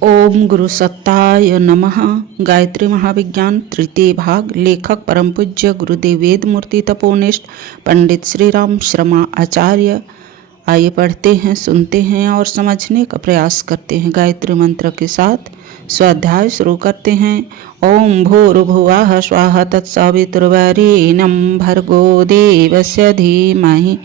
ओम गुरु सत्ताय नमः। गायत्री महाविज्ञान तृतीय भाग। लेखक परम पूज्य गुरुदेव वेद मूर्ति तपोनिष्ठ पंडित श्री राम शर्मा आचार्य। आइए पढ़ते हैं, सुनते हैं और समझने का प्रयास करते हैं। गायत्री मंत्र के साथ स्वाध्याय शुरू करते हैं। ओम भूर्भुवः स्वः तत्सवितुर्वरेण्यं भर्गो देवस्य धीमहि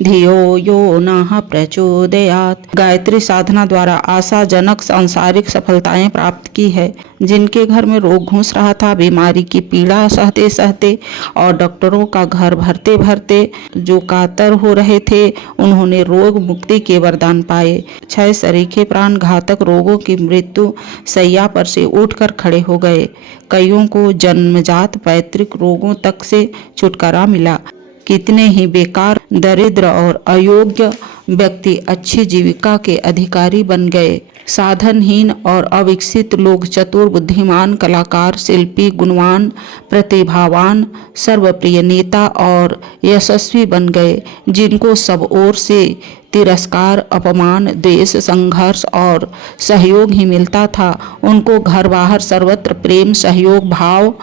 धियो यो नः प्रचोदयात्। गायत्री साधना द्वारा आशाजनक सांसारिक सफलताएं प्राप्त की है। जिनके घर में रोग घुस रहा था, बीमारी की पीड़ा सहते सहते और डॉक्टरों का घर भरते भरते जो कातर हो रहे थे, उन्होंने रोग मुक्ति के वरदान पाए। 6 सरीखे प्राण घातक रोगों की मृत्यु सैया पर से उठकर खड़े हो गए। कईयों को जन्मजात पैतृक रोगों तक से छुटकारा मिला। कितने ही बेकार, दरिद्र और अयोग्य व्यक्ति अच्छी जीविका के अधिकारी बन गए। साधनहीन और अविकसित लोग चतुर, बुद्धिमान, कलाकार, शिल्पी, गुणवान, प्रतिभावान, सर्वप्रिय नेता और यशस्वी बन गए। जिनको सब ओर से तिरस्कार, अपमान, द्वेष, संघर्ष और सहयोग ही मिलता था, उनको घर बाहर सर्वत्र प्रेम, सहयोग भाव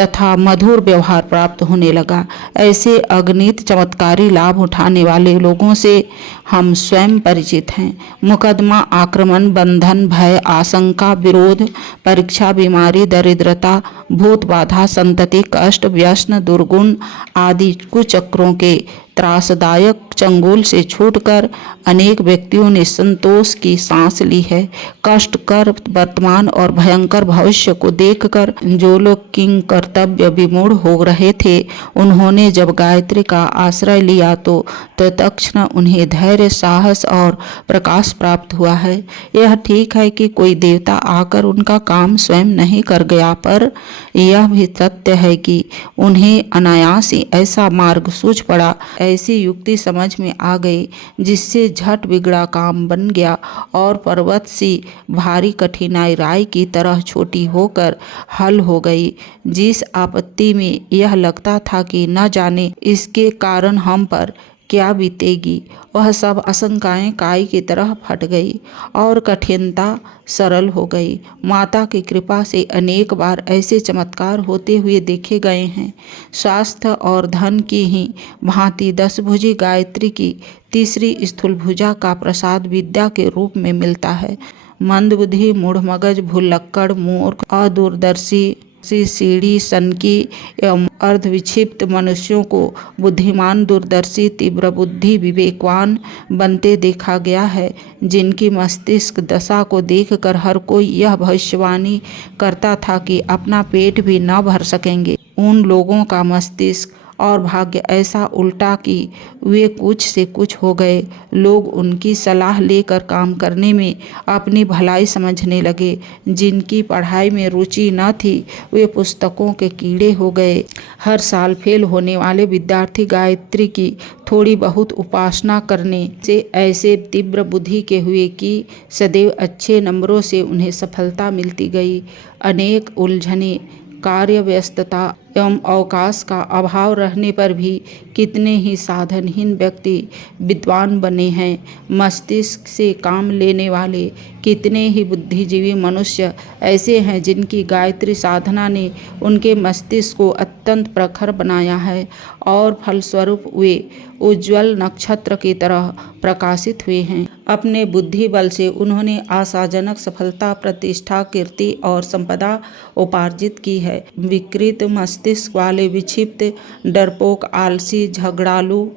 तथा मधुर व्यवहार प्राप्त होने लगा। ऐसे अगणित चमत्कारी लाभ उठाने वाले लोगों से हम स्वयं परिचित हैं। मुकदमा, आक्रमण, बंधन, भय, आशंका, विरोध, परीक्षा, बीमारी, दरिद्रता, भूत बाधा, संतति, कष्ट, व्यसन, दुर्गुण आदि कुचक्रों के त्रासदायक चंगुल से छूटकर अनेक व्यक्तियों ने संतोष की सांस ली है। कष्टकर वर्तमान और भयंकर भविष्य को देखकर जो लोग किंग कर्तव्य विमूढ़ हो रहे थे, उन्होंने जब गायत्री का आश्रय लिया तो तत्क्षण उन्हें धैर्य, साहस और प्रकाश प्राप्त हुआ है। यह ठीक है कि कोई देवता आकर उनका काम स्वयं नहीं कर गया, पर यह भी सत्य है कि उन्हें अनायास ही ऐसा मार्ग सूझ पड़ा, ऐसी युक्ति समझ में आ गई जिससे झट बिगड़ा काम बन गया और पर्वत सी भारी कठिनाई राई की तरह छोटी होकर हल हो गई। जिस आपत्ति में यह लगता था कि न जाने इसके कारण हम पर क्या बीतेगी, वह सब आशंकाएं काई की तरह फट गई और कठिनता सरल हो गई। माता की कृपा से अनेक बार ऐसे चमत्कार होते हुए देखे गए हैं। स्वास्थ्य और धन की ही भांति 10 भुजी गायत्री की तीसरी स्थूल भुजा का प्रसाद विद्या के रूप में मिलता है। मंदबुद्धि, मूढ़ मगज, भुलक्कड़, मूर्ख, अदूरदर्शी, सीढ़ी, सनकी एवं अर्धविक्षिप्त मनुष्यों को बुद्धिमान, दूरदर्शी, तीव्र बुद्धि, विवेकवान बनते देखा गया है। जिनकी मस्तिष्क दशा को देखकर हर कोई यह भविष्यवाणी करता था कि अपना पेट भी न भर सकेंगे, उन लोगों का मस्तिष्क और भाग्य ऐसा उल्टा कि वे कुछ से कुछ हो गए। लोग उनकी सलाह लेकर काम करने में अपनी भलाई समझने लगे। जिनकी पढ़ाई में रुचि न थी, वे पुस्तकों के कीड़े हो गए। हर साल फेल होने वाले विद्यार्थी गायत्री की थोड़ी बहुत उपासना करने से ऐसे तीव्र बुद्धि के हुए कि सदैव अच्छे नंबरों से उन्हें सफलता मिलती गई। अनेक उलझने, कार्य व्यस्तता एवं अवकाश का अभाव रहने पर भी कितने ही साधनहीन व्यक्ति विद्वान बने हैं। मस्तिष्क से काम लेने वाले कितने ही बुद्धिजीवी मनुष्य ऐसे हैं जिनकी गायत्री साधना ने उनके मस्तिष्क को अत्यंत प्रखर बनाया है और फलस्वरूप वे उज्ज्वल नक्षत्र की तरह प्रकाशित हुए हैं। अपने बुद्धि बल से उन्होंने आशाजनक सफलता, प्रतिष्ठा, कीर्ति और संपदा उपार्जित की है। विकृत मस्तिष्क वाले विक्षिप्त, डरपोक, आलसी, झगड़ालू,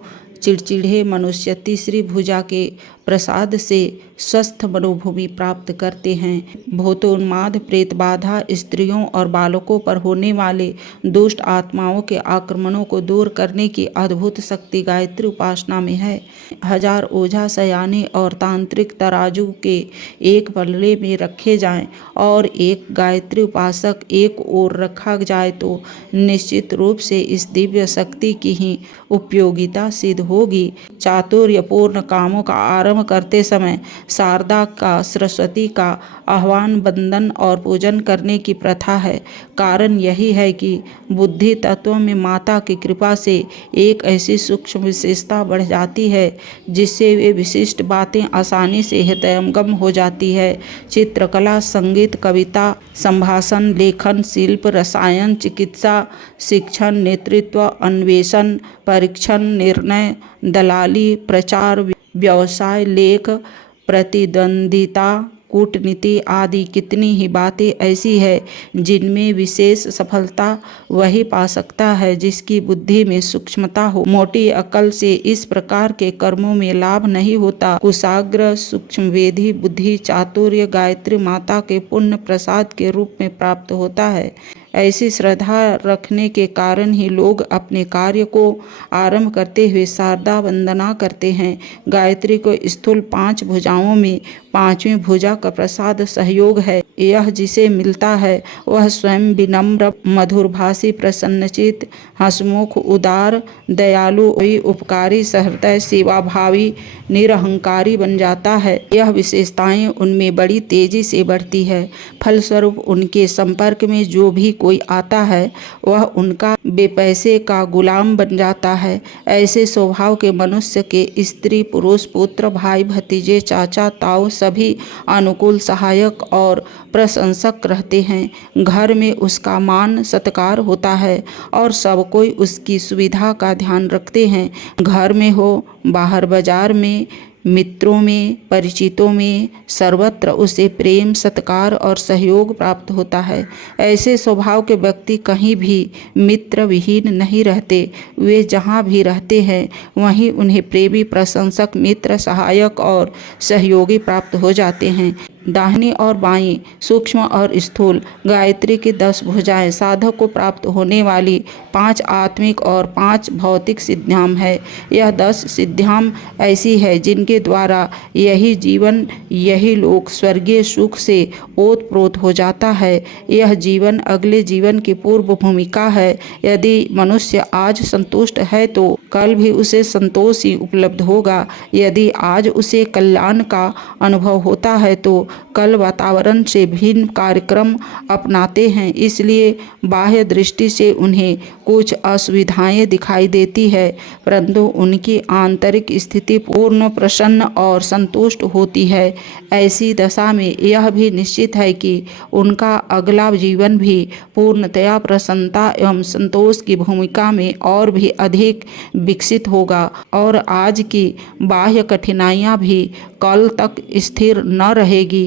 चिड़चिड़े मनुष्य तीसरी भुजा के प्रसाद से स्वस्थ मनोभूमि प्राप्त करते हैं। भूतोन्माद, प्रेत बाधा, स्त्रियों और बालकों पर होने वाले दुष्ट आत्माओं के आक्रमणों को दूर करने की अद्भुत शक्ति गायत्री उपासना में है। 1000 ओझा, सयाने और तांत्रिक तराजू के एक पल्ले में रखे जाएं और एक गायत्री उपासक एक ओर रखा जाए तो निश्चित रूप से इस दिव्य शक्ति की ही उपयोगिता सिद्ध होगी। चातुर्यपूर्ण कामों का आरंभ आरंभ करते समय शारदा का, सरस्वती का आह्वान, वंदन और पूजन करने की प्रथा है। कारण यही है कि बुद्धि तत्व में माता की कृपा से एक ऐसी सूक्ष्म विशेषता बढ़ जाती है जिससे वे विशिष्ट बातें आसानी से हृदयंगम हो जाती है। चित्रकला, संगीत, कविता, संभाषण, लेखन, शिल्प, रसायन, चिकित्सा, शिक्षण, नेतृत्व, अन्वेषण, परीक्षण, निर्णय, दलाली, प्रचार, व्यवसाय, लेख, प्रतिद्वंदिता, कूटनीति आदि कितनी ही बातें ऐसी है जिनमें विशेष सफलता वही पा सकता है जिसकी बुद्धि में सूक्ष्मता हो। मोटी अक्ल से इस प्रकार के कर्मों में लाभ नहीं होता। कुशाग्र, सूक्ष्मवेदी बुद्धि, चातुर्य गायत्री माता के पुण्य प्रसाद के रूप में प्राप्त होता है। ऐसी श्रद्धा रखने के कारण ही लोग अपने कार्य को आरंभ करते हुए शारदा वंदना करते हैं। गायत्री को स्थूल 5 भुजाओं में 5वीं भुजा का प्रसाद सहयोग है। यह जिसे मिलता है वह स्वयं विनम्र, मधुरभाषी, प्रसन्नचित्त, हंसमुख, उदार, दयालु, उपकारी, सहृदय, सेवाभावी, निरहंकारी बन जाता है। यह विशेषताएं उनमें बड़ी तेजी से बढ़ती है। फलस्वरूप उनके संपर्क में जो भी कोई आता है वह उनका बेपैसे का गुलाम बन जाता है। ऐसे स्वभाव के मनुष्य के स्त्री, पुरुष, पुत्र, भाई, भतीजे, चाचा, ताऊ सभी अनुकूल, सहायक और प्रशंसक रहते हैं। घर में उसका मान सत्कार होता है और सब कोई उसकी सुविधा का ध्यान रखते हैं। घर में हो, बाहर बाजार में, मित्रों में, परिचितों में, सर्वत्र उसे प्रेम, सत्कार और सहयोग प्राप्त होता है। ऐसे स्वभाव के व्यक्ति कहीं भी मित्र विहीन नहीं रहते। वे जहाँ भी रहते हैं वहीं उन्हें प्रेमी, प्रशंसक, मित्र, सहायक और सहयोगी प्राप्त हो जाते हैं। दाहिनी और बाईं, सूक्ष्म और स्थूल गायत्री की 10 भुजाएं साधक को प्राप्त होने वाली 5 आत्मिक और 5 भौतिक सिद्धाम है। यह 10 सिद्धाम ऐसी है जिनके द्वारा यही जीवन, यही लोक स्वर्गीय सुख से ओतप्रोत हो जाता है। यह जीवन अगले जीवन की पूर्व भूमिका है। यदि मनुष्य आज संतुष्ट है तो कल भी उसे संतोष ही उपलब्ध होगा। यदि आज उसे कल्याण का अनुभव होता है तो कल वातावरण से भिन्न कार्यक्रम अपनाते हैं। इसलिए बाह्य दृष्टि से उन्हें कुछ असुविधाएं दिखाई देती है, परंतु उनकी आंतरिक स्थिति पूर्ण प्रसन्न और संतुष्ट होती है। ऐसी दशा में यह भी निश्चित है कि उनका अगला जीवन भी पूर्णतया प्रसन्नता एवं संतोष की भूमिका में और भी अधिक विकसित होगा और आज की बाह्य कठिनाइयां भी कल तक स्थिर न रहेगी।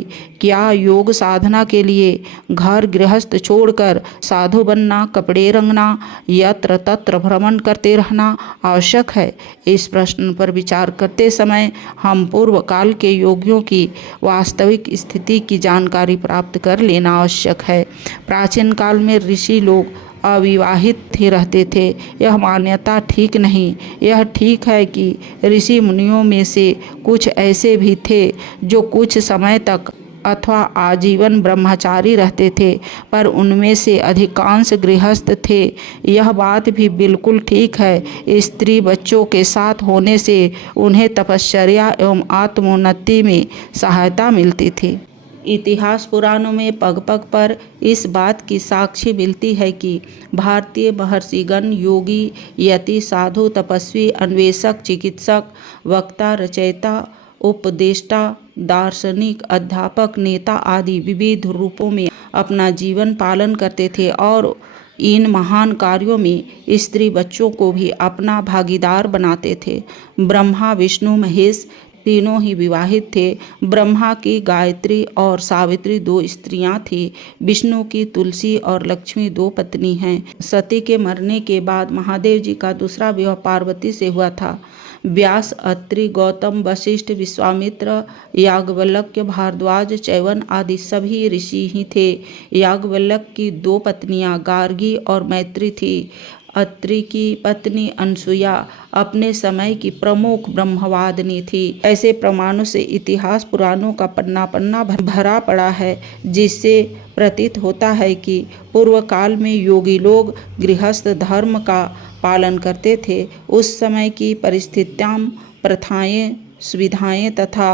क्या योग साधना के लिए घर गृहस्थ छोड़कर साधु बनना, कपड़े रंगना, यत्र तत्र भ्रमण करते रहना आवश्यक है? इस प्रश्न पर विचार करते समय हम पूर्व काल के योगियों की वास्तविक स्थिति की जानकारी प्राप्त कर लेना आवश्यक है। प्राचीन काल में ऋषि लोग अविवाहित रहते थे। यह मान्यता ठीक नहीं। यह ठीक है कि ऋषि मुनियों में से कुछ ऐसे भी थे जो कुछ समय तक अथवा आजीवन ब्रह्मचारी रहते थे, पर उनमें से अधिकांश गृहस्थ थे। यह बात भी बिल्कुल ठीक है। स्त्री बच्चों के साथ होने से उन्हें तपश्चर्या एवं आत्मोन्नति में सहायता मिलती थी। इतिहास पुराणों में पग पग पर इस बात की साक्षी मिलती है कि भारतीय महर्षिगण, योगी, यति, साधु, तपस्वी, अन्वेषक, चिकित्सक, वक्ता, रचयिता, उपदेष्टा, दार्शनिक, अध्यापक, नेता आदि विविध रूपों में अपना जीवन पालन करते थे और इन महान कार्यों में स्त्री बच्चों को भी अपना भागीदार बनाते थे। ब्रह्मा, विष्णु, महेश तीनों ही विवाहित थे। ब्रह्मा की गायत्री और सावित्री 2 स्त्रियां थीं। विष्णु की तुलसी और लक्ष्मी 2 पत्नी हैं। सती के मरने के बाद महादेव जी का दूसरा विवाह पार्वती से हुआ था। व्यास, अत्रि, गौतम, वशिष्ठ, विश्वामित्र, याज्ञवल्क्य, भारद्वाज, च्यवन आदि सभी ऋषि ही थे। याज्ञवल्क्य की 2 पत्नियां गार्गी और मैत्री थी। अत्रि की पत्नी अनसुया अपने समय की प्रमुख ब्रह्मवादिनी थी। ऐसे प्रमाणों से इतिहास पुराणों का पन्ना पन्ना भरा पड़ा है, जिससे प्रतीत होता है कि पूर्व काल में योगी लोग गृहस्थ धर्म का पालन करते थे। उस समय की परिस्थितियां, प्रथाएं, सुविधाएं तथा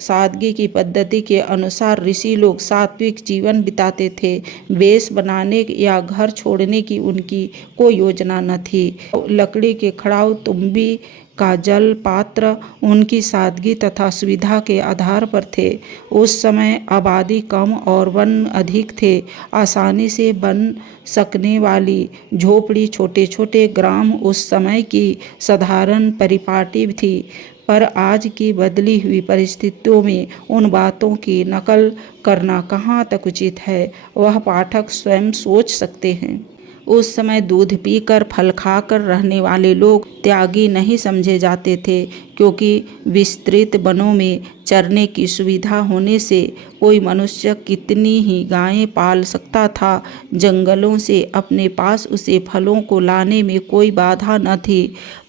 सादगी की पद्धति के अनुसार ऋषि लोग सात्विक जीवन बिताते थे। वेश बनाने या घर छोड़ने की उनकी कोई योजना न थी। लकड़ी के खड़ाऊ, तुम्बी का जल पात्र उनकी सादगी तथा सुविधा के आधार पर थे। उस समय आबादी कम और वन अधिक थे। आसानी से बन सकने वाली झोपड़ी, छोटे छोटे ग्राम उस समय की साधारण परिपाटी थी। पर आज की बदली हुई परिस्थितियों में उन बातों की नकल करना कहाँ तक उचित है, वह पाठक स्वयं सोच सकते हैं। उस समय दूध पीकर, फल खाकर रहने वाले लोग त्यागी नहीं समझे जाते थे, क्योंकि विस्तृत वनों में चरने की सुविधा होने से कोई मनुष्य कितनी ही गायें पाल सकता था। जंगलों से अपने पास उसे फलों को लाने में कोई बाधा न थी।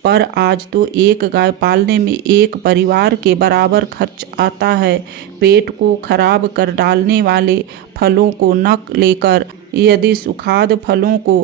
पर आज तो एक गाय पालने में एक परिवार के बराबर खर्च आता है। पेट को खराब कर डालने वाले फलों को न लेकर यदि सुखाद फलों को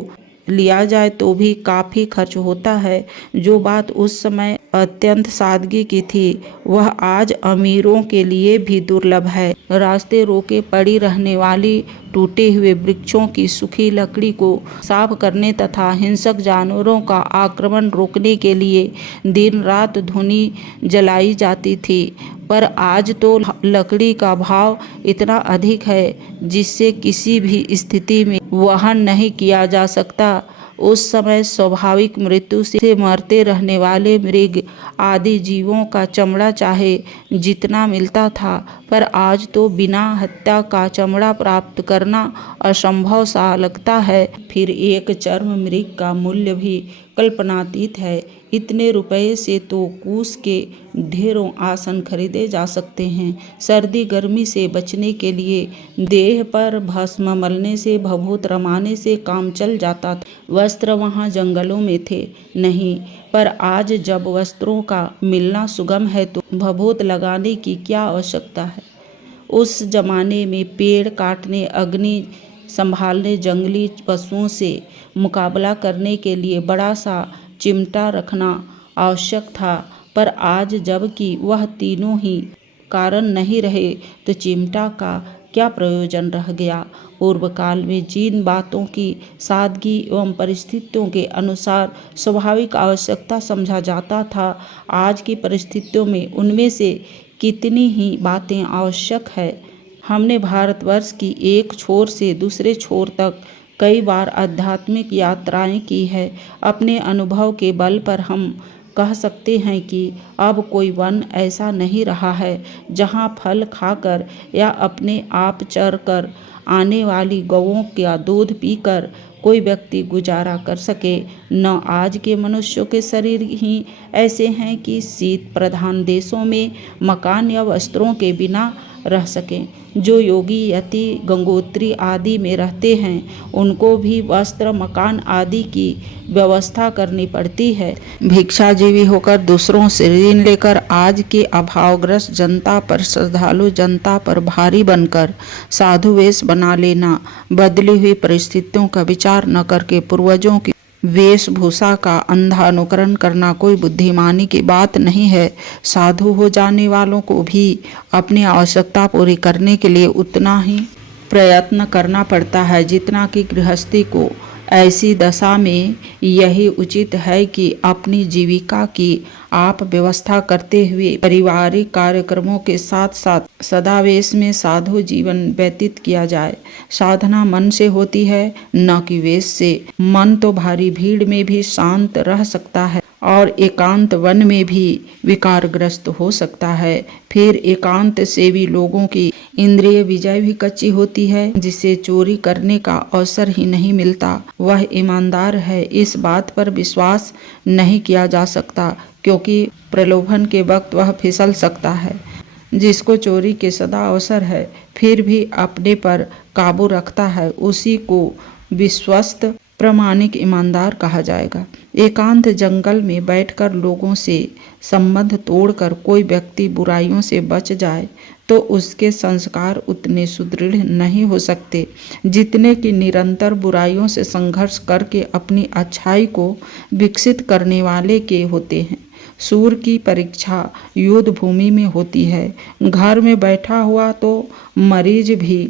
लिया जाए तो भी काफ़ी खर्च होता है। जो बात उस समय अत्यंत सादगी की थी, वह आज अमीरों के लिए भी दुर्लभ है। रास्ते रोके पड़ी रहने वाली टूटे हुए वृक्षों की सूखी लकड़ी को साफ करने तथा हिंसक जानवरों का आक्रमण रोकने के लिए दिन रात धुनी जलाई जाती थी। पर आज तो लकड़ी का भाव इतना अधिक है जिससे किसी भी स्थिति में वहन नहीं किया जा सकता। उस समय स्वाभाविक मृत्यु से मरते रहने वाले मृग आदि जीवों का चमड़ा चाहे जितना मिलता था, पर आज तो बिना हत्या का चमड़ा प्राप्त करना असंभव सा लगता है। फिर एक चर्म मृग का मूल्य भी कल्पनातीत है। इतने रुपए से तो कूस के ढेरों आसन खरीदे जा सकते हैं। सर्दी गर्मी से बचने के लिए देह पर भस्म मलने से, भभूत रमाने से काम चल जाता था। वस्त्र वहाँ जंगलों में थे नहीं, पर आज जब वस्त्रों का मिलना सुगम है तो भभूत लगाने की क्या आवश्यकता है। उस जमाने में पेड़ काटने, अग्नि संभालने, जंगली पशुओं से मुकाबला करने के लिए बड़ा सा चिमटा रखना आवश्यक था। पर आज जबकि वह तीनों ही कारण नहीं रहे तो चिमटा का क्या प्रयोजन रह गया। पूर्व काल में जिन बातों की सादगी एवं परिस्थितियों के अनुसार स्वाभाविक आवश्यकता समझा जाता था, आज की परिस्थितियों में उनमें से कितनी ही बातें आवश्यक है। हमने भारतवर्ष की एक छोर से दूसरे छोर तक कई बार आध्यात्मिक यात्राएं की है। अपने अनुभव के बल पर हम कह सकते हैं कि अब कोई वन ऐसा नहीं रहा है जहां फल खाकर या अपने आप चरकर आने वाली गौओं का दूध पीकर कोई व्यक्ति गुजारा कर सके। न आज के मनुष्यों के शरीर ही ऐसे हैं कि शीत प्रधान देशों में मकान या वस्त्रों के बिना रह सकें। जो योगी, यति, गंगोत्री आदि में रहते हैं, उनको भी वस्त्र, मकान आदि की व्यवस्था करनी पड़ती है। भिक्षाजीवी होकर दूसरों से ऋण लेकर आज के अभावग्रस्त जनता पर, श्रद्धालु जनता पर भारी बनकर साधु वेश बना लेना, बदली हुई परिस्थितियों का विचार न करके पूर्वजों की वेशभूषा का अंधा अनुकरण करना कोई बुद्धिमानी की बात नहीं है। साधु हो जाने वालों को भी अपनी आवश्यकता पूरी करने के लिए उतना ही प्रयत्न करना पड़ता है जितना कि गृहस्थी को। ऐसी दशा में यही उचित है कि अपनी जीविका की आप व्यवस्था करते हुए पारिवारिक कार्यक्रमों के साथ साथ सदावेश में साधु जीवन व्यतीत किया जाए। साधना मन से होती है, न कि वेश से। मन तो भारी भीड़ में भी शांत रह सकता है और एकांत वन में भी विकारग्रस्त हो सकता है। फिर एकांत सेवी लोगों की इंद्रिय विजय भी कच्ची होती है, जिसे चोरी करने का अवसर ही नहीं मिलता। वह ईमानदार है, इस बात पर विश्वास नहीं किया जा सकता, क्योंकि प्रलोभन के वक्त वह फिसल सकता है। जिसको चोरी के सदा अवसर है फिर भी अपने पर काबू रखता है, उसी को विश्वस्त, प्रामाणिक, ईमानदार कहा जाएगा। एकांत जंगल में बैठकर लोगों से संबंध तोड़कर कोई व्यक्ति बुराइयों से बच जाए तो उसके संस्कार उतने सुदृढ़ नहीं हो सकते जितने कि निरंतर बुराइयों से संघर्ष करके अपनी अच्छाई को विकसित करने वाले के होते हैं। सूर्य की परीक्षा युद्ध भूमि में होती है। घर में बैठा हुआ तो मरीज भी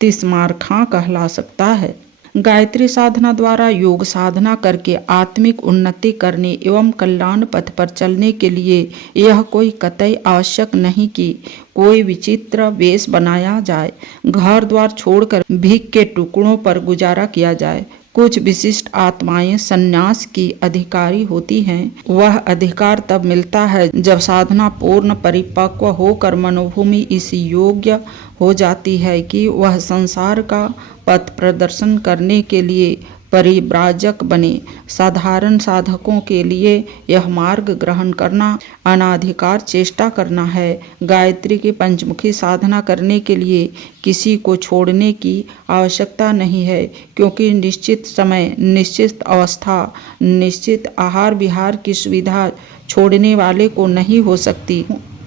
तिस्मार खां कहला सकता है। गायत्री साधना द्वारा योग साधना करके आत्मिक उन्नति करने एवं कल्याण पथ पर चलने के लिए यह कोई कतई आवश्यक नहीं कि कोई विचित्र वेश बनाया जाए, घर द्वार छोड़कर भीख के टुकड़ों पर गुजारा किया जाए। कुछ विशिष्ट आत्माएं संन्यास की अधिकारी होती हैं। वह अधिकार तब मिलता है जब साधना पूर्ण परिपक्व होकर मनोभूमि इस योग्य हो जाती है कि वह संसार का पथ प्रदर्शन करने के लिए परिव्राजक बने। साधारण साधकों के लिए यह मार्ग ग्रहण करना अनाधिकार चेष्टा करना है। गायत्री की पंचमुखी साधना करने के लिए किसी को छोड़ने की आवश्यकता नहीं है, क्योंकि निश्चित समय, निश्चित अवस्था, निश्चित आहार विहार की सुविधा छोड़ने वाले को नहीं हो सकती।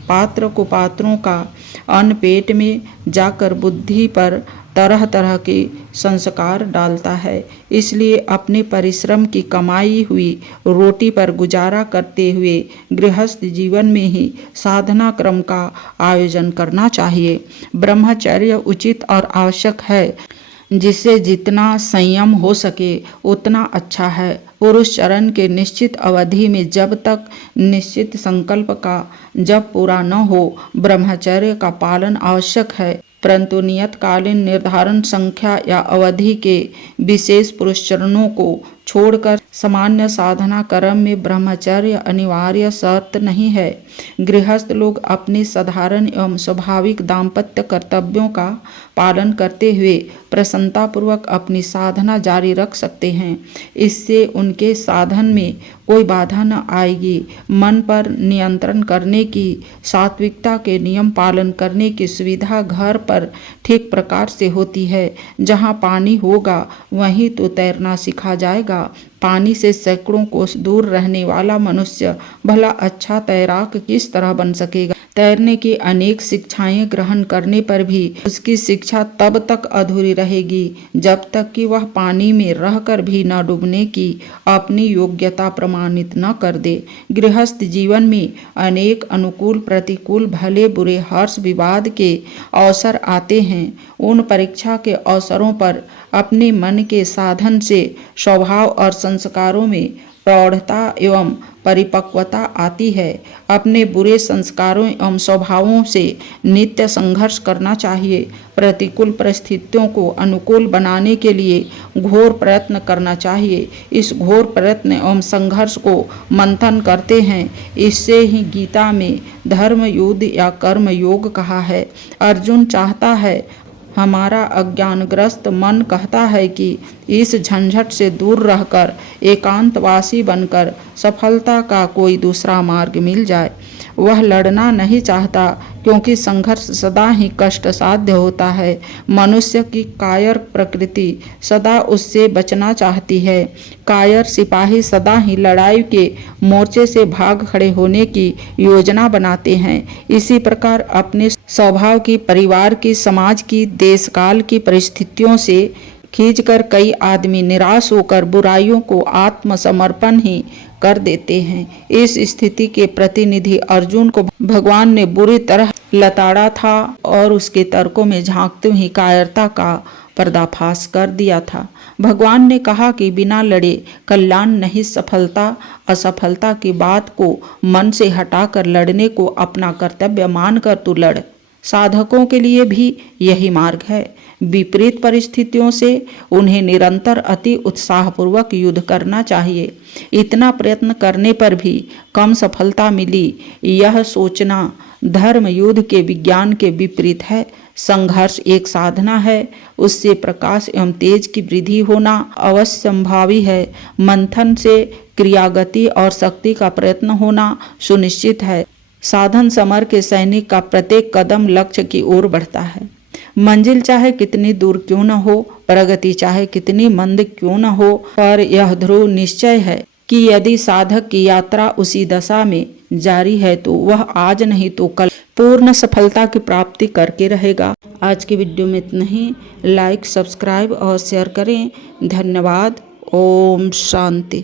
पात्र को पात्रों का अन्न पेट में जाकर बुद्धि पर तरह तरह के संस्कार डालता है। इसलिए अपने परिश्रम की कमाई हुई रोटी पर गुजारा करते हुए गृहस्थ जीवन में ही साधना क्रम का आयोजन करना चाहिए। ब्रह्मचर्य उचित और आवश्यक है, जिससे जितना संयम हो सके उतना अच्छा है। पुरुष चरण के निश्चित अवधि में जब तक निश्चित संकल्प का जब पूरा न हो, ब्रह्मचर्य का पालन आवश्यक है, परंतु नियतकालीन निर्धारण संख्या या अवधि के विशेष पुरुष चरणों को छोड़कर सामान्य साधना क्रम में ब्रह्मचर्य अनिवार्य शर्त नहीं है। गृहस्थ लोग अपने साधारण एवं स्वाभाविक दाम्पत्य कर्तव्यों का पालन करते हुए प्रसन्नतापूर्वक अपनी साधना जारी रख सकते हैं। इससे उनके साधन में कोई बाधा न आएगी। मन पर नियंत्रण करने की, सात्विकता के नियम पालन करने की सुविधा घर पर ठीक प्रकार से होती है। जहाँ पानी होगा वहीं तो तैरना सिखा जाएगा। पानी से सैकड़ों कोस दूर रहने वाला मनुष्य भला अच्छा तैराक किस तरह बन सकेगा। तैरने की अनेक शिक्षाएं ग्रहण करने पर भी उसकी शिक्षा तब तक अधूरी रहेगी जब तक कि वह पानी में रहकर भी न डूबने की अपनी योग्यता प्रमाणित न कर दे। गृहस्थ जीवन में अनेक अनुकूल प्रतिकूल भले बुरे हर्ष विवाद के अवसर आते हैं। उन परीक्षा के अवसरों पर अपने मन के साधन से स्वभाव और संस्कारों में प्रौढ़ता एवं परिपक्वता आती है। अपने बुरे संस्कारों एवं स्वभावों से नित्य संघर्ष करना चाहिए। प्रतिकूल परिस्थितियों को अनुकूल बनाने के लिए घोर प्रयत्न करना चाहिए। इस घोर प्रयत्न एवं संघर्ष को मंथन करते हैं। इससे ही गीता में धर्म युद्ध या कर्म योग कहा है। अर्जुन चाहता है, हमारा अज्ञानग्रस्त मन कहता है कि इस झंझट से दूर रहकर एकांतवासी बनकर सफलता का कोई दूसरा मार्ग मिल जाए। वह लड़ना नहीं चाहता, क्योंकि संघर्ष सदा ही कष्ट साध्य होता है। मनुष्य की कायर प्रकृति सदा उससे बचना चाहती है। कायर सिपाही सदा ही लड़ाई के मोर्चे से भाग खड़े होने की योजना बनाते हैं। इसी प्रकार अपने स्वभाव की, परिवार की, समाज की, देश काल की परिस्थितियों से खींचकर कई आदमी निराश होकर बुराइयों को आत्मसमर्पण ही कर देते हैं। इस स्थिति के प्रतिनिधि अर्जुन को भगवान ने बुरी तरह लताड़ा था और उसके तर्कों में झांकते ही कायरता का पर्दाफाश कर दिया था। भगवान ने कहा कि बिना लड़े कल्याण नहीं। सफलता असफलता की बात को मन से हटाकर लड़ने को अपना कर्तव्य मानकर तू लड़। साधकों के लिए भी यही मार्ग है। विपरीत परिस्थितियों से उन्हें निरंतर अति उत्साहपूर्वक युद्ध करना चाहिए। इतना प्रयत्न करने पर भी कम सफलता मिली, यह सोचना धर्म युद्ध के विज्ञान के विपरीत है। संघर्ष एक साधना है, उससे प्रकाश एवं तेज की वृद्धि होना अवश्यंभावी है। मंथन से क्रियागति और शक्ति का प्रयत्न होना सुनिश्चित है। साधन समर के सैनिक का प्रत्येक कदम लक्ष्य की ओर बढ़ता है। मंजिल चाहे कितनी दूर क्यों न हो, प्रगति चाहे कितनी मंद क्यों न हो, पर यह ध्रुव निश्चय है कि यदि साधक की यात्रा उसी दशा में जारी है तो वह आज नहीं तो कल पूर्ण सफलता की प्राप्ति करके रहेगा। आज की वीडियो में इतना ही। लाइक, सब्सक्राइब और शेयर करें। धन्यवाद। ओम शांति।